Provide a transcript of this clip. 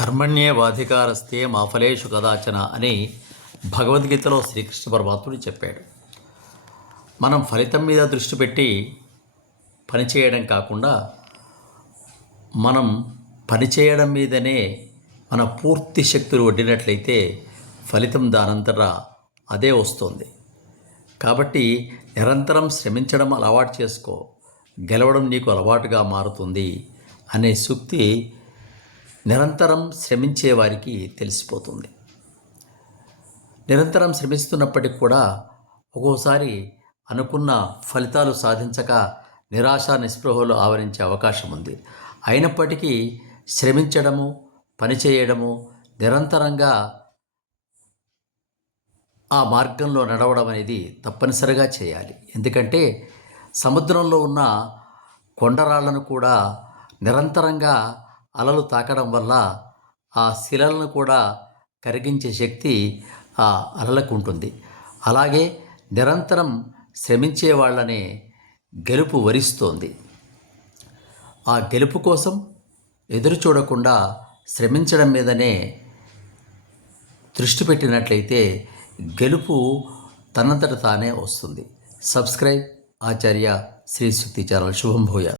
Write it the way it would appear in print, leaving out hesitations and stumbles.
కర్మణ్యేవాధికారస్తే మా ఫలేషు కదాచన అని భగవద్గీతలో శ్రీకృష్ణ పరమాత్ముడు చెప్పాడు. మనం ఫలితం మీద దృష్టి పెట్టి పనిచేయడం కాకుండా మనం పనిచేయడం మీదనే మన పూర్తి శక్తులు వడ్డినట్లయితే ఫలితం దానంతటా అదే వస్తుంది. కాబట్టి నిరంతరం శ్రమించడం అలవాటు చేసుకో, గెలవడం నీకు అలవాటుగా మారుతుంది అనే సూక్తి నిరంతరం శ్రమించే వారికి తెలిసిపోతుంది. నిరంతరం శ్రమిస్తున్నప్పటికి కూడా ఒక్కోసారి అనుకున్న ఫలితాలు సాధించక నిరాశ నిస్పృహలు ఆవరించే అవకాశం ఉంది. అయినప్పటికీ శ్రమించడము, పనిచేయడము, నిరంతరంగా ఆ మార్గంలో నడవడం అనేది తప్పనిసరిగా చేయాలి. ఎందుకంటే సముద్రంలో ఉన్న కొండరాళ్లను కూడా నిరంతరంగా అలలు తాకడం వల్ల ఆ శిలలను కూడా కరిగించే శక్తి ఆ అలలకు ఉంటుంది. అలాగే నిరంతరం శ్రమించే వాళ్ళనే గెలుపు వరిస్తోంది. ఆ గెలుపు కోసం ఎదురు చూడకుండా శ్రమించడం మీదనే దృష్టి పెట్టినట్లయితే గెలుపు తనంతట తానే వస్తుంది. సబ్స్క్రైబ్ ఆచార్య శ్రీ శక్తి ఛానల్. శుభం భూయాత్.